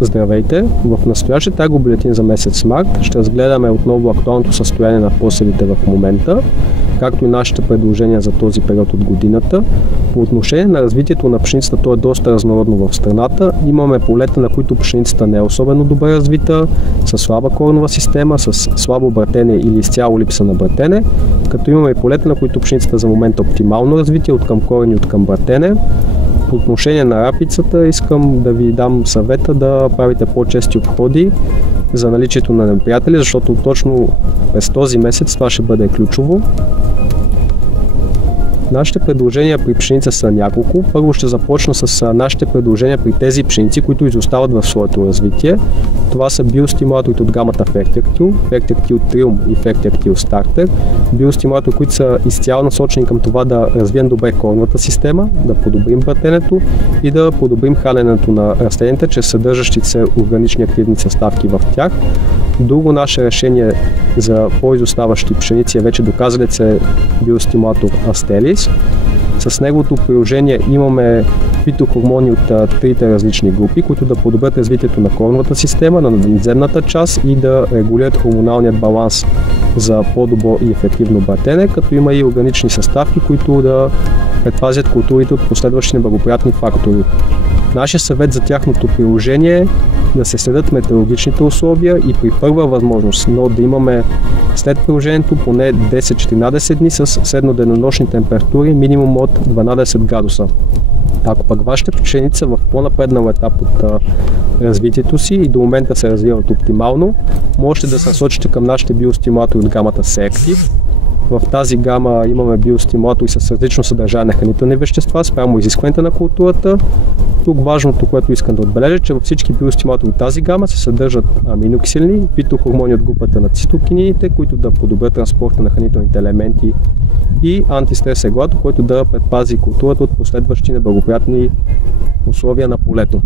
Здравейте! В настоящия агробюлетин за месец март ще разгледаме отново актуалното състояние на посевите в момента, както и нашите предложения за този период от годината. По отношение на развитието на пшеницата, то е доста разнородно в страната. Имаме полета, на които пшеницата не е особено добре развита, с слаба коренова система, с слабо братене или изцяло липса на братене, като имаме и полета, на които пшеницата за момента е оптимално развитие от към корен и от към братене. По отношение на рапицата искам да ви дам съвета да правите по-чести обходи за наличието на неприятели, защото точно през този месец това ще бъде ключово. Нашите предложения при пшеница са няколко. Първо ще започна с нашите предложения при тези пшеници, които изостават в своето развитие. Това са биостимулаторите от гамата Fertactil, Fertactil Triumph и Fertactil Starter. Биостимулатори, които са изцяло насочени към това да развием добре коренната система, да подобрим братенето и да подобрим храненето на растенията чрез съдържащите се органични активни съставки в тях. Друго наше решение за по-изоставащи пшеници е вече доказалият се биостимулатор Astellis. С неговото приложение имаме фитохормони от трите различни групи, които да подобрят развитието на коренната система, на надземната част и да регулират хормоналният баланс за по-добро и ефективно братене, като има и органични съставки, които да предпазят културите от последващи неблагоприятни фактори. Нашия съвет за тяхното приложение е да се следят метеорологичните условия и при първа възможност, но да имаме след приложението поне 10-14 дни с средноденонощни температури минимум от 12 градуса. Ако пък вашите пшеница са в по-напреднал етап от развитието си и до момента се развиват оптимално, можете да се насочите към нашите биостимулатори от гамата Selective. В тази гама имаме биостимулатори с различно съдържание на хранителни вещества спрямо изискването на културата. Тук важното, което искам да отбележа, че във всички биостимулатори от тази гама се съдържат аминокиселини, фитохормони от групата на цитокинините, които да подобрят транспорта на хранителните елементи и антистрес регулатор, който да предпази културата от последващи неблагоприятни условия на полето.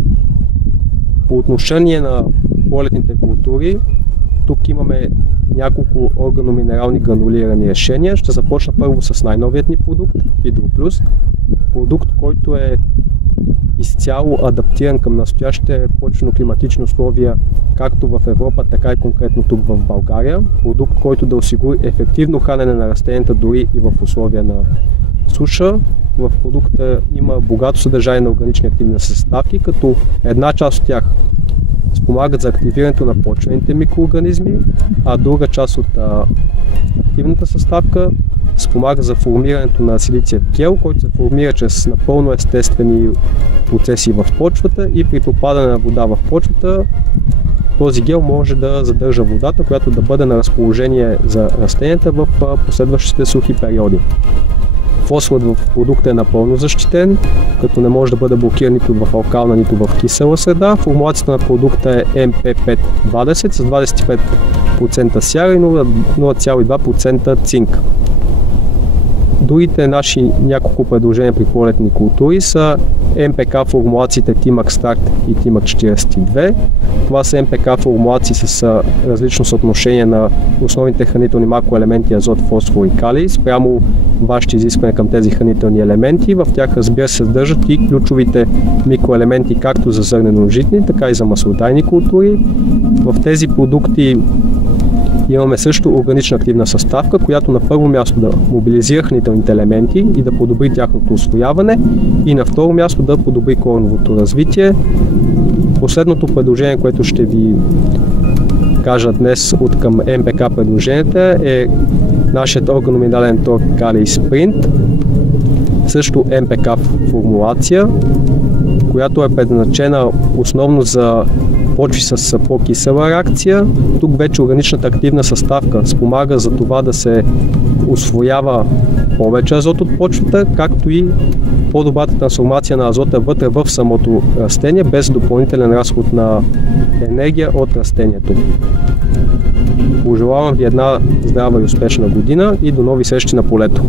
По отношение на полетните култури, тук имаме няколко органоминерални гранулирани решения. Ще започна първо с най-новият ни продукт, HydroPlus. Продукт, който е изцяло адаптиран към настоящите почвено-климатични условия, както в Европа, така и конкретно тук в България. Продукт, който да осигури ефективно хранене на растенията дори и в условия на суша. В продукта има богато съдържание на органични активни съставки, като една част от тях спомагат за активирането на почвените микроорганизми, а друга част от активната съставка спомага за формирането на силициев гел, който се формира чрез напълно естествени процеси в почвата и при попадане на вода в почвата този гел може да задържа водата, която да бъде на разположение за растенията в последващите сухи периоди. Фосфорът в продукта е напълно защитен, като не може да бъде блокиран нито в алкална, нито в кисела среда. Формулацията на продукта е MP520 с 25% сяра и 0,2% цинк. Другите наши няколко предложения при полетни култури са МПК формулациите Timax Start и Timax 42. Това са МПК формулации с различно съотношение на основните хранителни макроелементи азот, фосфор и калий спрямо вашите изисквания към тези хранителни елементи. В тях, разбира се, съдържат и ключовите микроелементи както за зърнено-житни, така и за маслодайни култури. В тези продукти имаме също органична активна съставка, която на първо място да мобилизира хранителните елементи и да подобри тяхното усвояване и на второ място да подобри кореновото развитие. Последното предложение, което ще ви кажа днес от към МПК предложенията е нашият органоминерален торг Kali Sprint, също МПК формулация, която е предназначена основно за почви с по-кисела реакция. Тук вече органичната активна съставка спомага за това да се усвоява повече азот от почвата, както и по-добрата трансформация на азота вътре в самото растение, без допълнителен разход на енергия от растението. Пожелавам ви една здрава и успешна година и до нови срещи на полето!